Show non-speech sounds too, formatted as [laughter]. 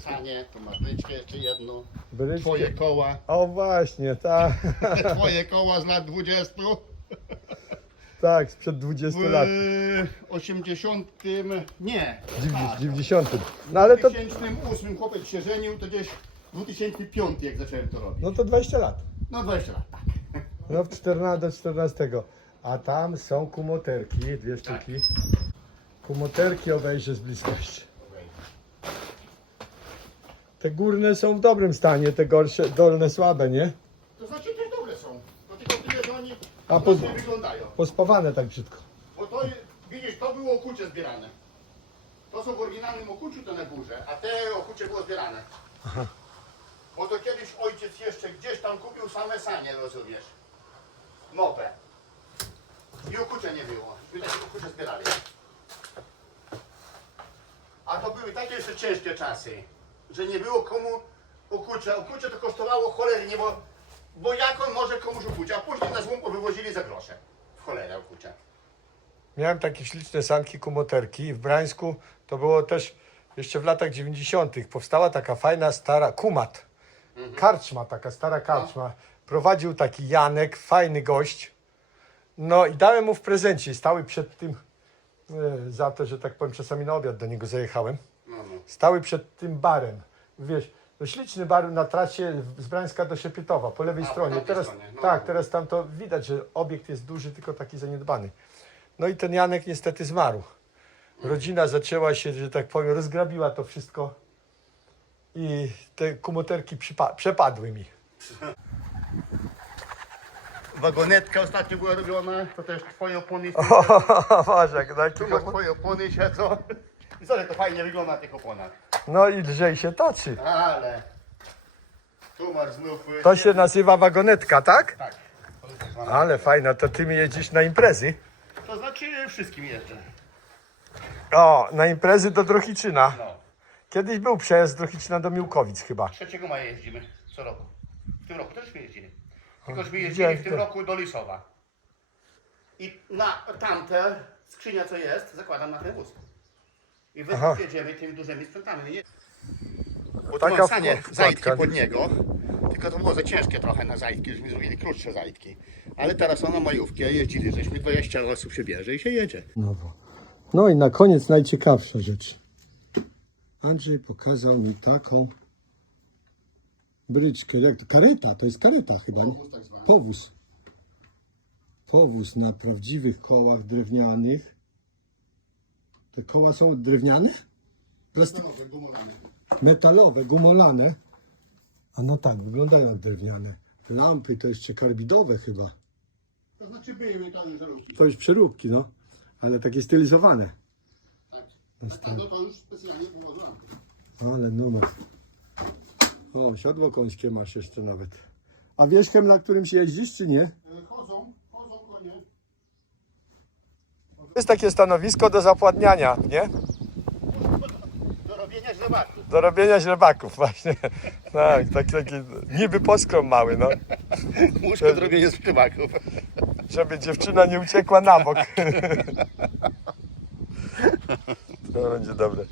sanie, tu masz bryczkę jeszcze jedną. Bryczkę. Twoje koła. O właśnie, tak. [laughs] Twoje koła z lat 20. [laughs] tak, sprzed 20 lat. W 80. Nie. Dziewięć- tak. 90. No ale to. W 2008 chłopiec się żenił, to gdzieś 2005 jak zacząłem to robić. No to 20 lat. No 20 lat, tak. No w 14 do 14. A tam są kumoterki, dwie sztuki. Kumoterki obejrzę z bliskości. Te górne są w dobrym stanie, te gorsze, dolne słabe, nie? To znaczy też dobre są. To tylko tyle, że oni A po- po... wyglądają. Pospawane tak brzydko. Bo to, widzisz, to było okucie zbierane. To są w oryginalnym okuciu to na górze, a te okucie było zbierane. Bo to kiedyś ojciec jeszcze gdzieś tam kupił same sanie, rozumiesz? Nowe. I okucia nie było. My takie okucie zbierali. A to były takie jeszcze ciężkie czasy, że nie było komu okucia. Okucie to kosztowało cholernie, bo, bo jak on może komuś okuć? A później na złom wywozili za grosze. W cholerę okucia. Miałem takie śliczne sanki kumoterki w Brańsku to było też jeszcze w latach 90. Powstała taka fajna stara kumat. Karczma, taka stara karczma. Prowadził taki Janek, fajny gość. No i dałem mu w prezencie. Stały przed tym, e, za to, że tak powiem, czasami na obiad do niego zajechałem. No, no. Stały przed tym barem. Wiesz, to śliczny bar na trasie z Brańska do Szepietowa, po lewej A, po stronie. Teraz, stronie, no. Tak, teraz tam to widać, że obiekt jest duży, tylko taki zaniedbany. No i ten Janek niestety zmarł. Rodzina zaczęła się, że tak powiem, rozgrabiła to wszystko i te kumoterki przypa- przepadły mi. Wagonetka ostatnio była robiona, to też twoje opony. [laughs] Boże, jak Tu masz twoje opony siedzą. I co, to fajnie wygląda na tych oponach. No i lżej się toczy. Ale. Tu masz znów. y, To się nazywa wagonetka, tak? Tak. To jest tak zwane- Ale fajna, to ty mi jeździsz na imprezy. To znaczy wszystkim jeżdżę. O, na imprezy do Drohiczyna. No. Kiedyś był przejazd z Drohiczyna do Miłkowic chyba. 3 maja jeździmy co roku. W tym roku też jeździli. Tylko żeśmy widziałem jeździli w tym to. roku do Lisowa. I na tamte skrzynia co jest, zakładam na ten wóz. I wy Aha. jedziemy tymi dużymi sprzętami. Nie? Bo tu Taka mam sanie wkładka. zajtki pod niego. Tylko to było za ciężkie trochę na zajtki, żeśmy zrobili krótsze zajtki. Ale teraz na majówki, a jeździli, żeśmy 20 osób się bierze i się jedzie. No, no i na koniec najciekawsza rzecz. Andrzej pokazał mi taką bryczkę. Jak to? Kareta, to jest kareta chyba. nie? Powóz tak zwany. Powóz. Powóz na prawdziwych kołach drewnianych. Te koła są drewniane? Plastik Stanowy, gumowany. metalowe, gumolane. A no tak, wyglądają jak drewniane. Lampy to jeszcze karbidowe chyba. To znaczy były tam żarówki. To już przeróbki, no. Ale takie stylizowane. Tak. A no to już specjalnie położyłam. Ale numer. O, siodło końskie masz jeszcze nawet. A wierzchem, na którym się jeździsz, czy nie? Jest takie stanowisko do zapładniania, nie? Do robienia źlebaków. Do robienia źrebaków, [laughs] właśnie. Tak, taki, taki niby poskrom mały, no. Łóżko do robienia źlebaków. Żeby dziewczyna nie uciekła na bok. [laughs] To będzie dobre.